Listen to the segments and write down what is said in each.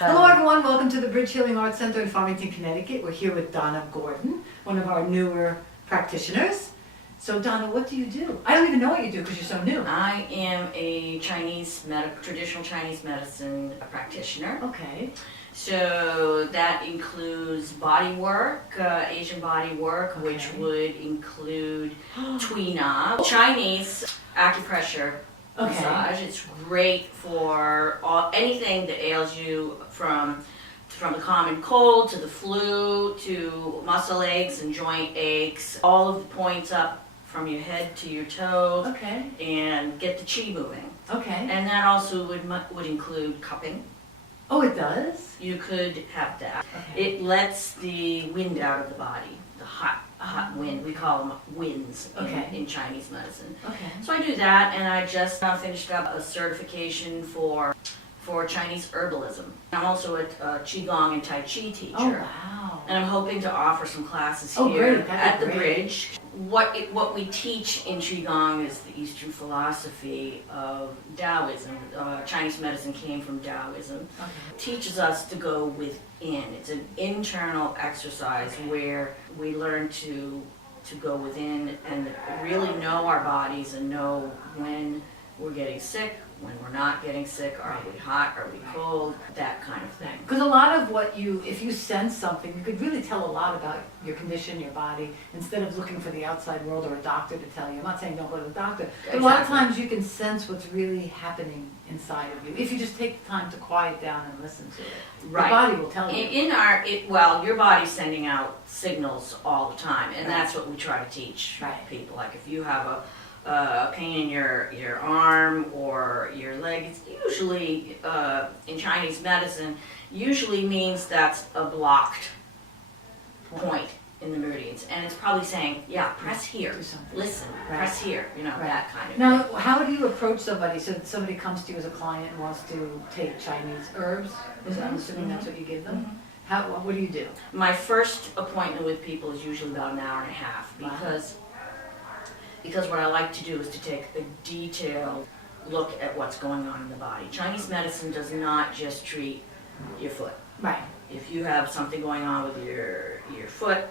Hello everyone, welcome to the Bridge Healing Arts Center in Farmington, Connecticut. We're here with Donna Gordan, one of our newer practitioners. So Donna, what do you do? I don't even know what you do because you're so new. I am a traditional Chinese medicine practitioner. Okay. So that includes body work, Asian body work, Okay. which would include Tui Na, Chinese acupressure massage. It's great for anything that ails you from the common cold to the flu to muscle aches and joint aches, all of the points up from your head to your toes, Okay. and get the chi moving. Okay. And that also would include cupping. Oh, it does? You could have that. Okay. It lets the wind out of the body, the hot wind. We call them winds in Chinese medicine. Okay. So I do that, and I just now finished up a certification for Chinese herbalism. I'm also a Qigong and Tai Chi teacher. Oh, wow. And I'm hoping to offer some classes Oh, here great. That'd at be the great. Bridge. What we teach in Qigong is the Eastern philosophy of Taoism. Chinese medicine came from Taoism. Okay. It teaches us to go within. It's an internal exercise where we learn to go within and really know our bodies and know when we're getting sick, when we're not getting sick, are we hot, are we cold, that kind of thing. Because a lot of if you sense something, you could really tell a lot about your condition, your body, instead of looking for the outside world or a doctor to tell you. I'm not saying don't go to the doctor, but a lot of times you can sense what's really happening inside of you if you just take the time to quiet down and listen to it. Right. Your body will tell you. Your body's sending out signals all the time, and that's what we try to teach people. Like if you have a pain in your arm or your leg, it's usually in Chinese medicine usually means that's a blocked point in the meridians, and it's probably saying, yeah, press here, listen, press here, that kind of Now, thing. how do you approach somebody? So somebody comes to you as a client and wants to take Chinese herbs. I'm assuming that's what you give them. What do you do? My first appointment with people is usually about an hour and a half because what I like to do is to take a detailed look at what's going on in the body. Chinese medicine does not just treat your foot. Right. If you have something going on with your foot,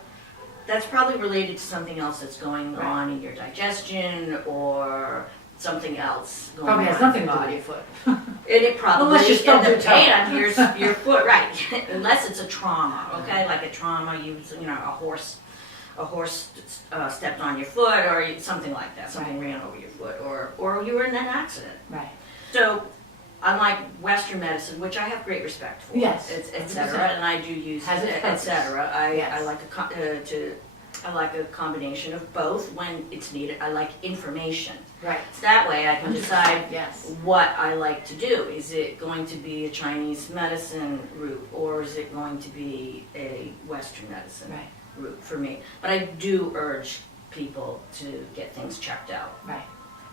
that's probably related to something else that's going on in your digestion or something else going Probably on has nothing in to your do body. with your foot. And it probably, Unless you stubbed your toe. and your foot, right? Unless it's a trauma, okay? Like a trauma, a horse stepped on your foot, or something like that. Something ran over your foot, or you were in an accident. Right. So, unlike Western medicine, which I have great respect for, Yes, etc., and I do use it, etc. I like a combination of both when it's needed. I like information. Right. That way I can decide Yes. what I like to do. Is it going to be a Chinese medicine route, or is it going to be a Western medicine route for me? But I do urge people to get things checked out. Right.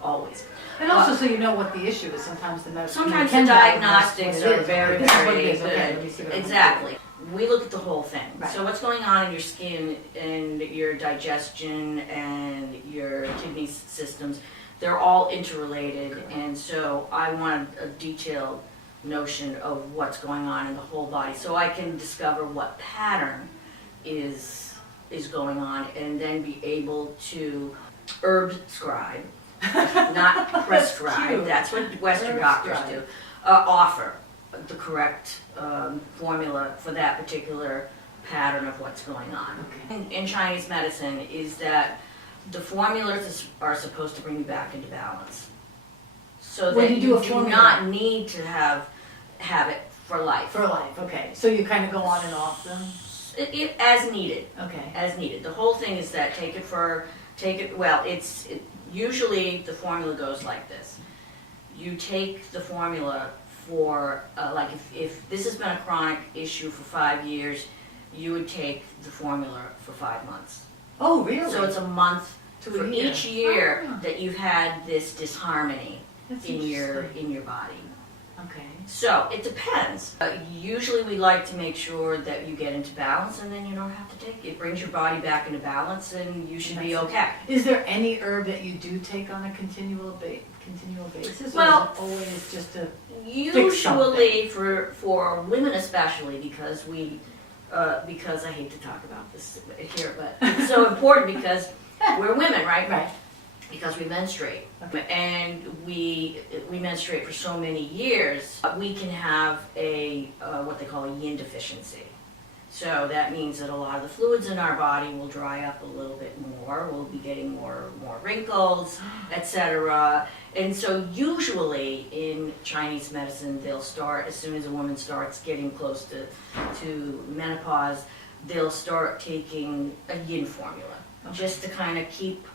Always. And also so you know what the issue is. Sometimes the medicine. Sometimes the diagnostics are very, This is what it very is. Okay, let me good. see what I'm Exactly. We look at the whole thing. Right. So what's going on in your skin and your digestion and your kidney systems, they're all interrelated. And so I want a detailed notion of what's going on in the whole body so I can discover what pattern is going on and then be able to herb scribe, not prescribe. That's what Western doctors do. Offer the correct formula for that particular pattern of what's going on. Okay. In Chinese medicine is that the formulas are supposed to bring you back into balance. So When that you do you a do formula. not need to have it for life. For life. Okay. So you kind of go on and off them. As needed. Okay. As needed. The whole thing is that usually the formula goes like this. You take the formula for, if this has been a chronic issue for 5 years, you would take the formula for 5 months. Oh, really? So it's a month To for a year. each year Ah. that you've had this disharmony That's in your interesting. body. Okay. So it depends. Usually we like to make sure that you get into balance, and then you don't have to take it. It brings your body back into balance, and you should be okay. Is there any herb that you do take on a continual continual basis? Well, or is it always just a, Usually for women especially, because because I hate to talk about this here, but it's so important because we're women, right? right, Because we menstruate, Okay. and we menstruate for so many years, we can have a what they call a yin deficiency. So that means that a lot of the fluids in our body will dry up a little bit more. We'll be getting more wrinkles, etc. And so usually in Chinese medicine, they'll start as soon as a woman starts getting close to menopause, they'll start taking a yin formula, just to kind of keep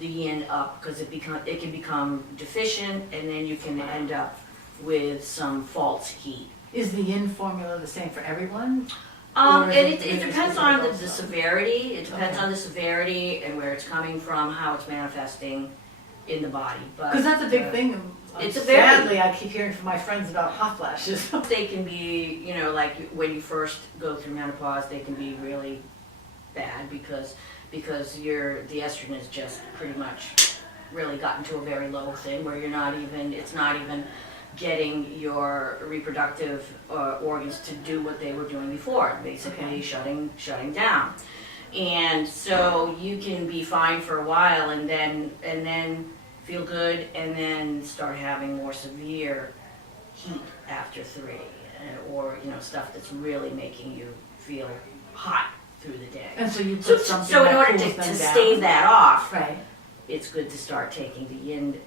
the yin up, because it can become deficient, and then you can end up with some false heat. is the yin formula the same for everyone? And Or is it really depends specific on the also? severity. It depends Okay. on the severity and where it's coming from, how it's manifesting in the body. But Because that's a big thing. it's a very- Sadly, I keep hearing from my friends about hot flashes. they can be, like when you first go through menopause, they can be really bad because the estrogen has just pretty much really gotten to a very low thing where it's not even getting your reproductive organs to do what they were doing before, basically Okay. shutting down. And so you can be fine for a while and then feel good and then start having more severe heat after 3, or stuff that's really making you feel hot through the day. And so you put So something in that order cools to them down. stave that off, Right. it's good to start taking the yin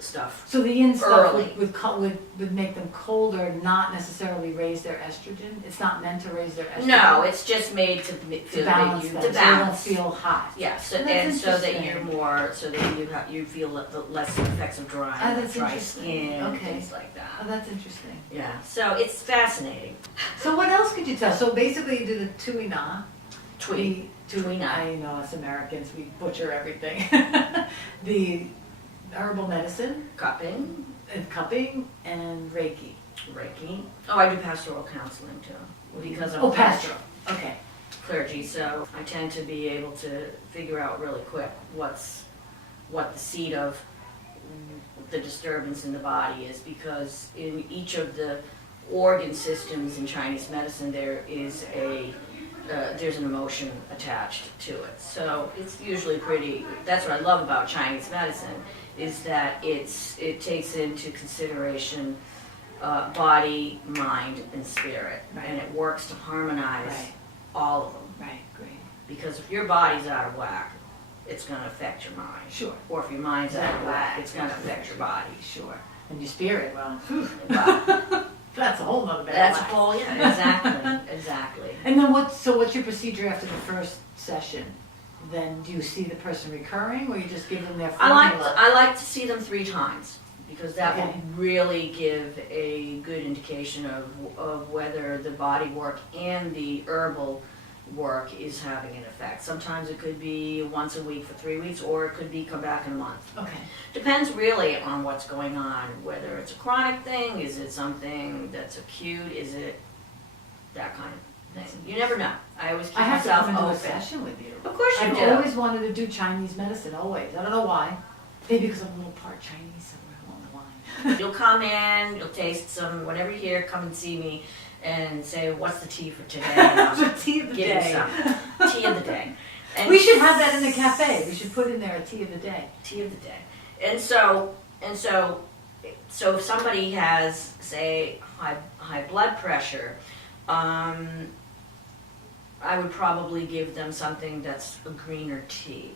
stuff. So the yin stuff Early. would make them colder, not necessarily raise their estrogen? It's not meant to raise their estrogen? No, it's just made to balance make you them, to so they don't balance. feel hot. Yes, That's and so that interesting. you're more, so that you feel the less effects of dry That's dry interesting. skin, Okay. things like Oh, that. that's interesting. Yeah, so it's fascinating. So what else could you tell? So basically you do the tuina. Twee. Tuina. I know us Americans, we butcher everything. The herbal medicine, Cupping, and cupping, and Reiki. Reiki. Oh, I do pastoral counseling too, because I'm Oh, pastoral, okay. clergy, so I tend to be able to figure out really quick what the seed of the disturbance in the body is, because in each of the organ systems in Chinese medicine there's an emotion attached to it. So it's usually that's what I love about Chinese medicine, is that it takes into consideration body, mind, and spirit, Right. and it works to harmonize Right. all of them. Right, great. Because if your body's out of whack, it's going to affect your mind. Sure. Or if your mind's out of whack, it's going to affect your body. Sure. And your spirit, well, Wow. that's a whole nother bag. That's a whole, yeah, exactly. And then what's your procedure after the first session? Then do you see the person recurring, or you just give them their formula? I like to see them 3 times, because that Okay. will really give a good indication of whether the body work and the herbal work is having an effect. Sometimes it could be once a week for 3 weeks, or it could be come back in a month. Okay. Depends really on what's going on, whether it's a chronic thing, is it something that's acute, is it that kind of thing. You never know. I always keep I have to myself come into a open. session with you. Of course you I've do. always wanted to do Chinese medicine, always. I don't know why. Maybe because I'm a little part Chinese somewhere along the line. You'll come in, you'll taste some, whenever you're here, come and see me and say, what's the tea for today? And I'll The tea of the give you day. some. Tea of the day. And We should have that in the cafe. We should put in there a tea of the day. Tea of the day. And so if somebody has, say, high blood pressure, I would probably give them something that's a greener tea,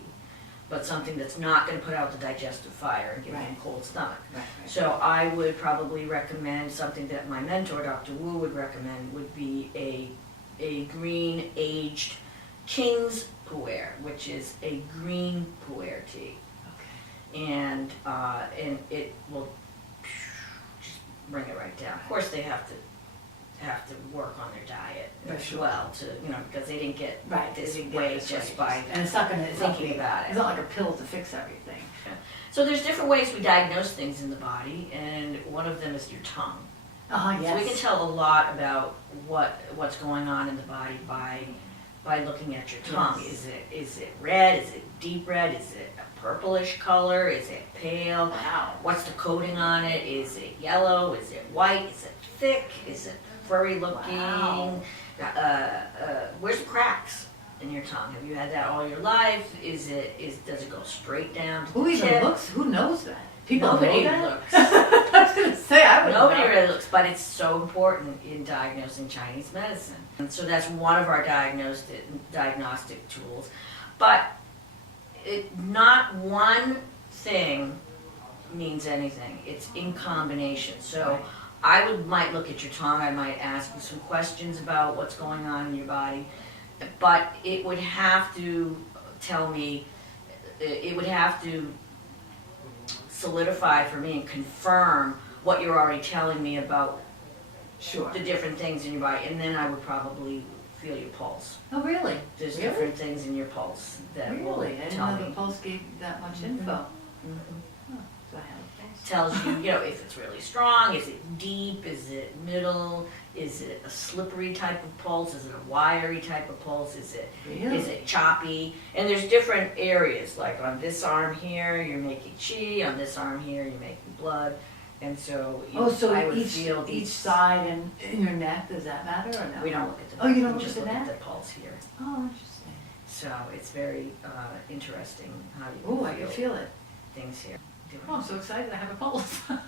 but something that's not going to put out the digestive fire and give them Right. a cold stomach. Right, So I would probably recommend something that my mentor, Dr. Wu, would recommend would be a green aged King's Pu'er, which is a green pu'er tea. Okay. And it will just bring it right down. Of course, they have to work on their diet Right, as sure. well because they didn't get Right. this they get way this just right. by And it's not gonna, thinking about it. It's not like a pill to fix everything. So there's different ways we diagnose things in the body, and one of them is your tongue. Yes. So we can tell a lot about what's going on in the body by looking at your tongue. Yes. Is it red? Is it deep red? Is it a purplish color? Is it pale? Wow. What's the coating on it? Is it yellow? Is it white? Is it thick? Is it furry looking? Wow. Where's the cracks in your tongue? Have you had that all your life? Does it go straight down to Who the even tip? looks? Who knows that? People Nobody know that? looks. I was gonna say I would. Nobody know. really looks, but it's so important in diagnosing Chinese medicine. And so that's one of our diagnostic tools. But not one thing means anything. It's in combination. So might look at your tongue. I might ask you some questions about what's going on in your body. But it would have to tell me, it would have to solidify for me and confirm what you're already telling me about Sure. the different things in your body, and then I would probably feel your pulse. Oh, really? There's Really? different things in your pulse that will Really? I didn't tell know the me. pulse gave that much Mhm. info. Mhm. Huh. So I have a pulse. Tells you, if it's really strong, is it deep, is it middle, is it a slippery type of pulse, is it a wiry type of pulse, is it Really? choppy? And there's different areas, like on this arm here, you're making chi, on this arm here, you're making blood. And so, So I would each feel each these. side and in your neck, does that matter or no? We don't look at the. Oh, you don't we look just at the look at neck? the pulse here. Oh, interesting. So it's very interesting how you Oh, I feel, can feel it. things here. Oh, I'm so excited I have a pulse. I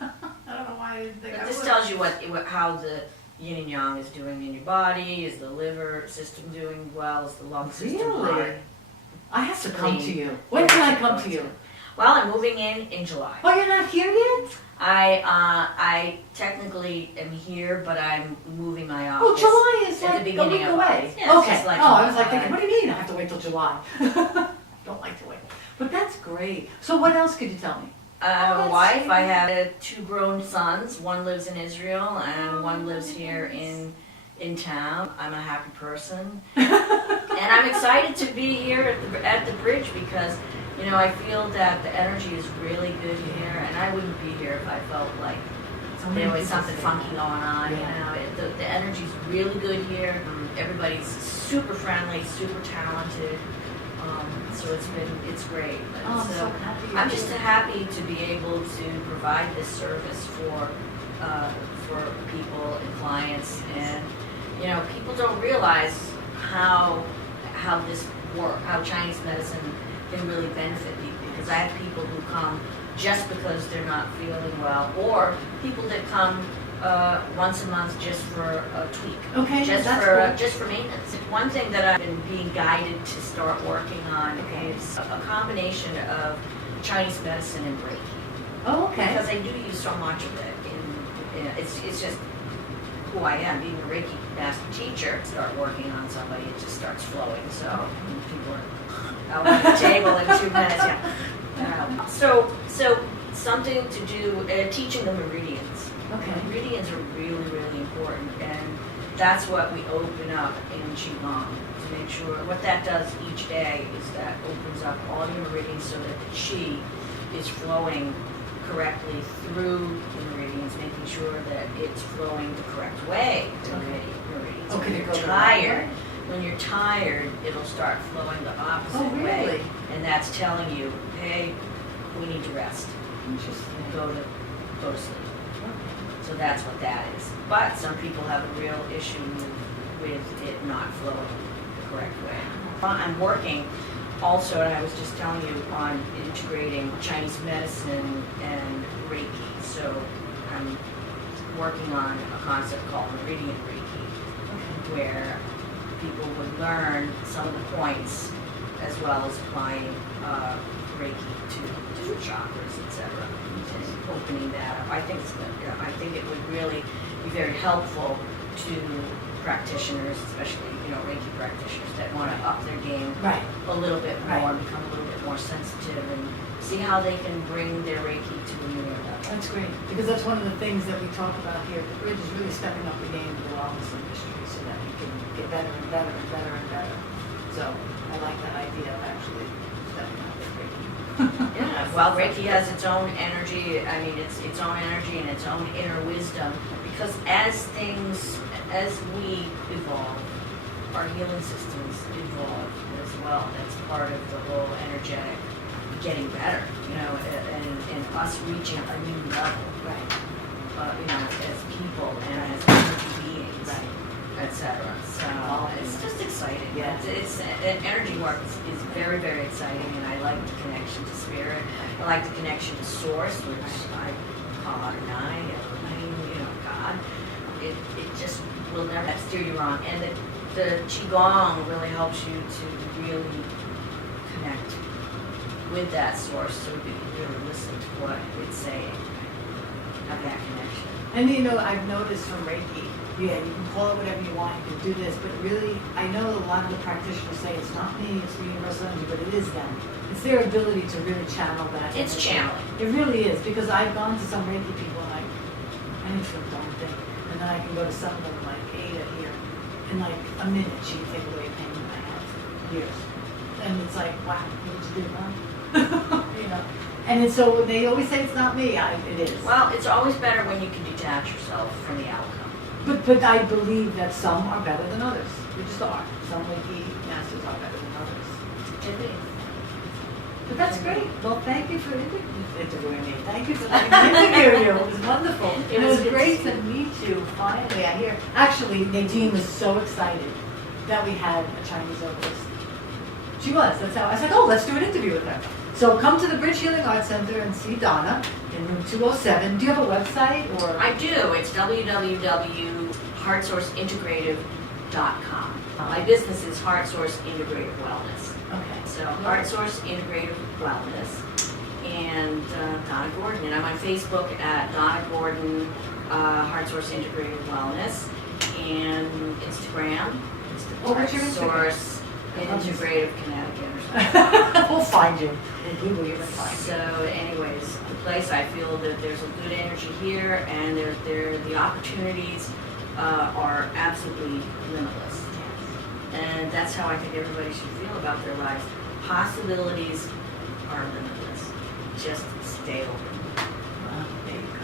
don't know why I didn't think But I this would. tells you how the yin and yang is doing in your body. Is the liver system doing well? Is the lung system hot? Really? I have to come to Clean. you. When can I come to you? Well, I'm moving in July. Oh, you're not here yet? I technically am here, but I'm moving my Oh, office. July is at the like a beginning week of away. August. Yeah, it's Okay. just like Oh, I was like thinking, uh, what do you mean I have to wait till July? Don't like to wait. But that's great. So what else could you tell me? I have a that's wife. sweet. I have 2 grown sons. One lives in Israel, and one lives here in town. I'm a happy person, and I'm excited to be here at the bridge because I feel that the energy is really good here, and I wouldn't be here if I felt like there was something funky going on. Yeah. The energy's really good here. Everybody's super friendly, super talented. So it's great. Oh, I'm so happy. I'm just happy to be able to provide this service for people and clients, and people don't realize how this work, how Chinese medicine can really benefit people. Because I have people who come just because they're not feeling well, or people that come once a month just for a tweak. Okay, Just that's for cool. just for maintenance. One thing that I've been being guided to start working on is a combination of Chinese medicine and Reiki, Oh, okay. because I do use so much of it. It's just who I am, being a Reiki master teacher. Start working on somebody, it just starts flowing. So people are out on the table in 2 minutes. Yeah. So something to do teaching them meridians. Okay. Meridians are really, really important, and that's what we open up in Qigong to make sure. What that does each day is that opens up all your meridians so that the Qi is flowing correctly through the meridians, making sure that it's flowing the correct way. The meridians. Oh, can When it you're go the right tired, way? when you're tired, it'll start flowing the opposite Oh, really? way, and that's telling you, hey, we need to rest. Interesting. Go to sleep. So that's what that is. But some people have a real issue with it not flowing the correct way. I'm working also, and I was just telling you, on integrating Chinese medicine and Reiki. So I'm working on a concept called Meridian Reiki, where people would learn some of the points as well as applying Reiki to different chakras, etc. And opening that up. I think it would really be very helpful to practitioners, especially Reiki practitioners that want to up their game Right. a little bit more, Right. become a little bit more sensitive, and see how they can bring their Reiki to a new level. That's great, because that's one of the things that we talk about here at the bridge is really stepping up the game of the wellness industry so that we can get better and better and better and better. So I like that idea of actually stepping up the Reiki. Yeah, well, Reiki has its own energy. I mean, it's its own energy and its own inner wisdom. Because as we evolve, our healing systems evolve as well. That's part of the whole energetic getting better, you know, and us reaching a new level, Right. you know, as people and as energy beings, Right. etc. So it's just exciting. Yeah. It's energy work is very, very exciting, and I like the connection to spirit. I like the connection to source, which I call Adonai, Elohim, you know, God. It just will never steer you wrong, and the qigong really helps you to really connect with that source, so that you can really listen to what it's saying. Have that connection. And you know, I've noticed from Reiki, yeah, you can call it whatever you want, you can do this, but really, I know a lot of the practitioners say it's not me, it's the universal energy, but it is them. It's their ability to really channel that. It's energy. channeling. It really is, because I've gone to some Reiki people and I didn't feel a darn thing. And then I can go to some of them like Ada here, in like a minute she can take away pain in my hands, years. And it's like, wow, what did you do, huh? You know? And it's so, they always say it's not me, it is. Well, it's always better when you can detach yourself from the outcome. But I believe that some are better than others. They just are. Some Reiki masters are better than others. Could be. But that's great. Well, thank you for interviewing me. Thank you for letting me interview you. It was wonderful. It And was it was good great to to meet you finally. I hear. Actually, Nadine was so excited that we had a Chinese herbalist. She was. That's how I said, oh, let's do an interview with her. So come to the Bridge Healing Arts Center and see Donna in room 207. Do you have a website or? I do. It's www.heartsourceintegrative.com. My business is Heart Source Integrative Wellness. Okay. So Heart Source Integrative Wellness and Donna Gordan. And I'm on Facebook at Donna Gordan Heart Source Integrative Wellness, and Instagram. It's the What Heart was your Instagram? Source Integrative Connecticut or something. We'll find you. We'll Google you and find you. So anyways, the place, I feel that there's a good energy here, and the opportunities are absolutely limitless. And that's how I think everybody should feel about their lives. Possibilities are limitless. Just stay open.